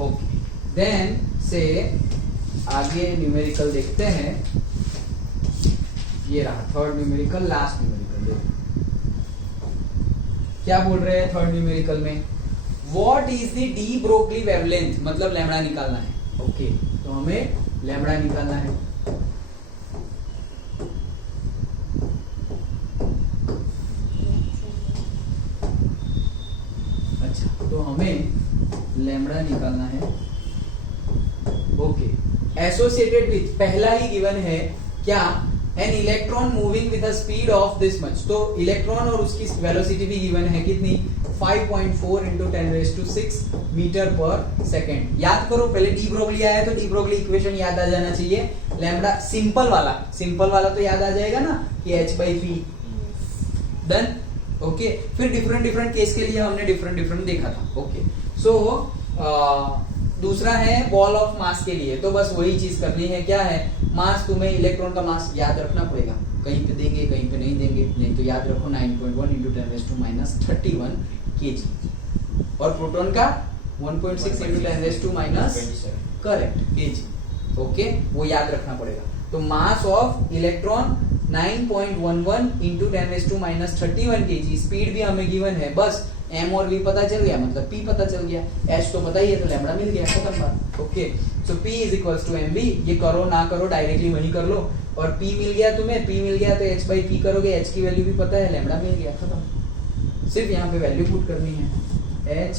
Okay, then से आगे numerical देखते हैं। ये रहा थर्ड न्यूमेरिकल, लास्ट न्यूमेरिकल। देखो क्या बोल रहे हैं थर्ड न्यूमेरिकल में, what is the de Broglie wavelength, मतलब लैम्बडा निकालना है। ओके, तो हमें लैम्बडा निकालना है। अच्छा, तो हमें लैम्बडा निकालना है। ओके, एसोसिएटेड विथ, पहला ही गिवन है क्या, an electron moving with the speed of this much. तो इलेक्ट्रॉन और उसकी वेलोसिटी भी गिवन है कितनी, 5.4 × 10⁶ मीटर पर सेकेंड। याद करो, पहले डी ब्रोगली आया तो डी ब्रोगली इक्वेशन याद आ जाना चाहिए। लैम्बडा सिंपल वाला तो याद आ जाएगा ना कि h/p। डन। ओके, फिर डिफरेंट केस के लिए हमने डिफरेंट देखा था। ओके, सो दूसरा है बॉल ऑफ मास के लिए, तो बस वही चीज करनी है। क्या है, मास, तुम्हें इलेक्ट्रॉन का मास याद रखना पड़ेगा, कहीं पे देंगे कहीं पे नहीं देंगे, नहीं तो याद रखो 9.1 × 10⁻31 kg, और प्रोटॉन का 1.6 × 10⁻27 करेक्ट kg। ओके, वो याद रखना पड़ेगा। तो mass of electron 9.11 × 10⁻31 kg, speed भी हमें गिवन है। बस m और v पता चल गया, मतलब p पता चल गया, h तो पता ही है, तो लैम्बडा मिल गया, खत्म बात। ओके, सो p = mv, ये करो ना करो डायरेक्टली वही कर लो, और p मिल गया तुम्हें, p मिल गया तो h/p करोगे, h की वैल्यू भी पता है, लैम्बडा मिल गया, खत्म। सिर्फ यहाँ पे वैल्यू पुट करनी है, h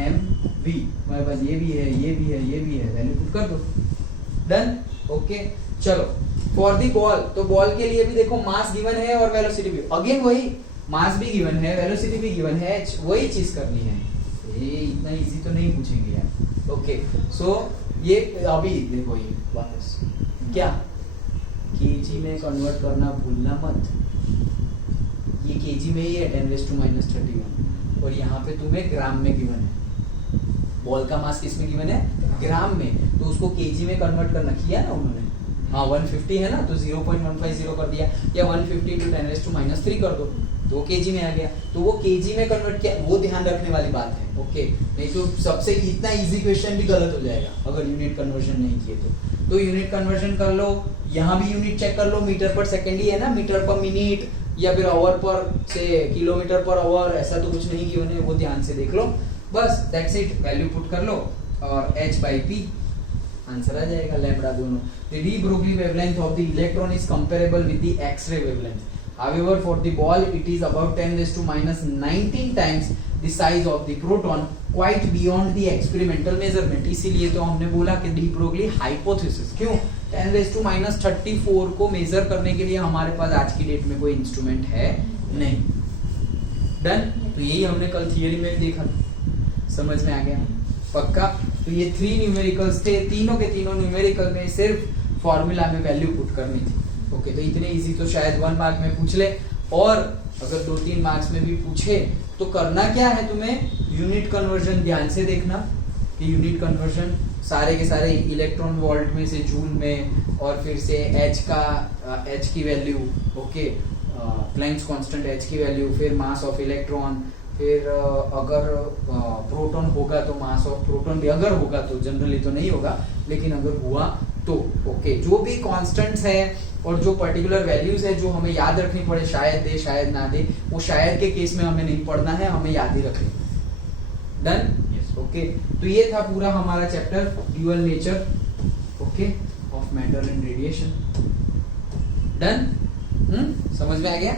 m v, हमारे पास ये भी है, ये भी है, ये भी है, वैल्यू पुट कर दो, डन। ओके, चलो फॉर दी बॉल, तो बॉल के लिए भी देखो मास गिवन है और वेलोसिटी भी, अगेन वही, मास भी गिवन है, वेलोसिटी भी गिवन है, वही चीज करनी है। ये इतना इजी तो नहीं पूछेंगे यार। ओके, सो ये अभी देखो, ये वापस क्या, केजी में कन्वर्ट करना भूलना मत। ये केजी में ही है 10⁻31, और यहाँ पे तुम्हें ग्राम में गिवन है। बॉल का मास किस में गिवन है, ग्राम में, तो उसको केजी में कन्वर्ट करना, किया ना उन्होंने। हाँ, 150 है ना, तो 0.150 कर दिया, या 150 × 10⁻³ कर दो, तो केजी में आ गया। तो वो केजी में कन्वर्ट किया, वो ध्यान रखने वाली बात है। ओके, नहीं तो सबसे इतना इजी क्वेश्चन भी गलत हो जाएगा अगर यूनिट कन्वर्जन नहीं किए तो यूनिट कन्वर्जन कर लो, यहाँ भी यूनिट चेक कर लो, मीटर पर सेकेंड ही है ना, मीटर पर मिनट, या फिर आवर पर से किलोमीटर पर आवर, ऐसा तो कुछ नहीं किया, वो ध्यान से देख लो, बस दैट्स इट। वैल्यू पुट कर लो और h/p आंसर आ जाएगा, लैम्बडा दोनों। The de Broglie wavelength of the electron is comparable with the X-ray wavelength. However, for the ball, it is about 10⁻19 times the size of the proton, quite beyond the experimental measurement. इसीलिए तो हमने बोला कि de Broglie hypothesis। क्यों? 10⁻34 को major करने के लिए हमारे पास आज की डेट में कोई इंस्ट्रूमेंट है नहीं। डन। तो यही हमने कल थियरी में देखा, समझ में आ गया पक्का। तो ये 3 न्यूमेरिकल्स थे, तीनों के तीनों न्यूमेरिकल में सिर्फ फॉर्मूला में वैल्यू पुट करनी थी। ओके, तो इतने इजी तो शायद 1 मार्क में पूछ ले, और अगर 2-3 मार्क्स में भी पूछे तो करना क्या है तुम्हें, यूनिट कन्वर्जन ध्यान से देखना कि यूनिट कन्वर्जन सारे के सारे इलेक्ट्रॉन वोल्ट में से जूल में, और फिर से h की value, okay, Planck's constant h की वैल्यू, फिर मास ऑफ इलेक्ट्रॉन, फिर अगर प्रोटॉन होगा तो मास ऑफ प्रोटॉन भी, अगर होगा तो, जनरली तो नहीं होगा, लेकिन अगर हुआ तो ओके, जो भी कांस्टेंट्स है और जो पर्टिकुलर वैल्यूज है जो हमें याद रखनी पड़े, शायद दे शायद ना दे, वो शायद के केस में हमें नहीं पढ़ना है, हमें याद ही रखनी। डन। ओके, तो ये था पूरा हमारा chapter dual nature, okay, of matter and radiation. Done. समझ में आ गया।